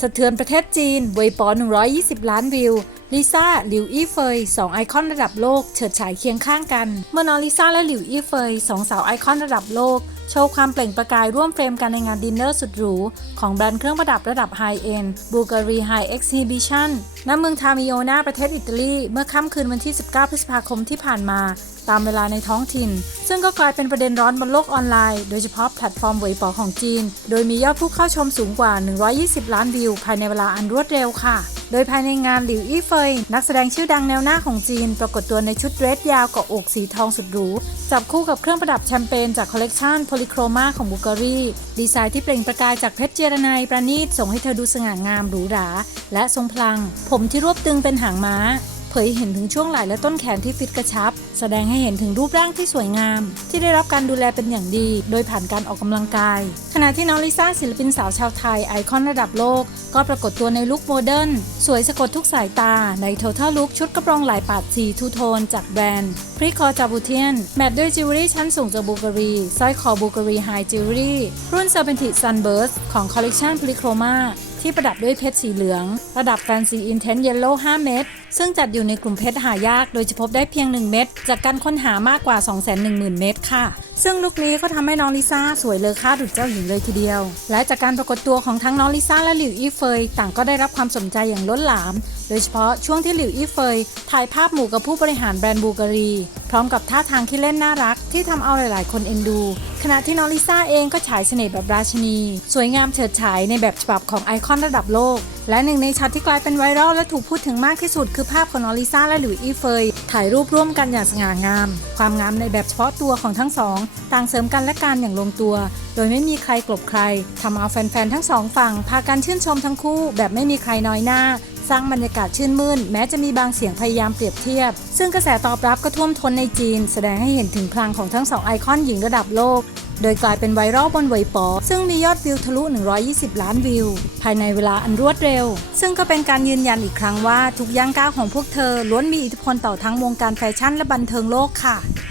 สะเทือนประเทศจีนเวยปอ120 ล้านวิว ลิซ่า หลิวอี้เฟยสองไอคอนระดับโลก เฉิดฉายเคียงข้างกัน เมื่อน้องลิซ่าและหลิวอี้เฟยสองสาวไอคอนระดับโลก โชว์ความเปล่งประกายร่วมเฟรมกันในงานดินเนอร์สุดหรู ของแบรนด์เครื่องประดับระดับไฮเอ็นบูการีไฮเอ็กซิบิชันณเมืองทามิโอนาประเทศอิตาลี เมื่อค่ำคืนวันที่ 19 พฤษภาคมที่ผ่านมา ตามเวลาในท้องถิ่น ซึ่งก็กลายเป็นประเด็นร้อนบนโลกออนไลน์ โดยเฉพาะแพลตฟอร์มเหวยปอของจีน โดยมียอดผู้เข้าชมสูงกว่า 120 ล้านวิว ภายในเวลาอันรวดเร็วค่ะ โดยภายในงานหลิวอี้เฟย นักแสดงชื่อดังแนวหน้าของจีน ปรากฏตัวในชุดเดรสยาวเกาะอกสีทองสุดหรู จับคู่กับเครื่องประดับแชมเปญจากคอลเลกชันโพลิโครมาของบูการีดีไซน์ที่เปล่งประกายจากเพชรเจรไนยประณีตส่งให้เธอดูสง่างามหรูหรา และทรงพลัง ผมที่รวบตึงเป็นหางม้า เผยเห็นถึงช่วงไหล่และต้นแขนที่ฟิตกระชับ แสดงให้เห็นถึงรูปร่างที่สวยงาม ที่ได้รับการดูแลเป็นอย่างดี โดยผ่านการออกกำลังกาย ขณะที่น้องลิซ่าศิลปินสาวชาวไทยไอคอนระดับโลก ก็ปรากฏตัวในลุคโมเดิร์นสวยสะกดทุกสายตา ใน Total Look ชุดกระโปรงหลายปาดสีทูโทนจากแบรนด์พริคอจาบูเทียนแมทด้วยจิวเวลรี่ชั้นสูงจากบูการีสร้อยคอบูการีไฮจิวเวลรี่รุ่นเซอร์เ t นติซันเบิร์สของคอลเลกชันพลิโครมา ที่ประดับด้วยเพชรสีเหลือง ระดับแฟนซีอินเทนเยลโล่5เม็ดซึ่งจัดอยู่ในกลุ่มเพชรหายากโดยจะพบได้เพียง 1 เม็ดจากการค้นหามากกว่า 210,000 เม็ดค่ะ ซึ่งลุคนี้ก็ทำให้น้องลิซ่าสวยเลอค่าดุจเจ้าหญิงเลยทีเดียว และจากการปรากฏตัวของทั้งน้องลิซ่าและหลิวอี้เฟยต่างก็ได้รับความสนใจอย่างล้นหลาม โดยเฉพาะช่วงที่หลิวอี้เฟยถ่ายภาพหมู่กับผู้บริหารแบรนด์บูการี พร้อมกับท่าทางที่เล่นน่ารัก ที่ทำเอาหลาย ๆ คนเอ็นดู ขณะที่น้องลิซ่าเองก็ฉายเสน่ห์แบบราชินี สวยงามเฉิดฉายในแบบฉบับของไอคอนระดับโลก และหนึ่งในช็อตที่กลายเป็นไวรัลและถูกพูดถึงมากที่สุด คือภาพของน้องลิซ่าและหลิวอี้เฟยถ่ายรูปร่วมกันอย่างสง่างาม ความงามในแบบเฉพาะตัวของทั้งสองต่างเสริมกันและกันอย่างลงตัว โดยไม่มีใครกลบใครทำเอาแฟนๆทั้งสองฝั่งพากันชื่นชมทั้งคู่แบบไม่มีใครน้อยหน้า สร้างบรรยากาศชื่นมื่น แม้จะมีบางเสียงพยายามเปรียบเทียบ ซึ่งกระแสตอบรับก็ท่วมท้นในจีน แสดงให้เห็นถึงพลังของทั้งสองไอคอนหญิงระดับโลกโดยกลายเป็นไวรัลบนเวปอ ซึ่งมียอดวิวทะลุ 120 ล้านวิว ภายในเวลาอันรวดเร็ว ซึ่งก็เป็นการยืนยันอีกครั้งว่า ทุกย่างก้าวของพวกเธอล้วนมีอิทธิพลต่อทั้งวงการแฟชั่นและบันเทิงโลกค่ะ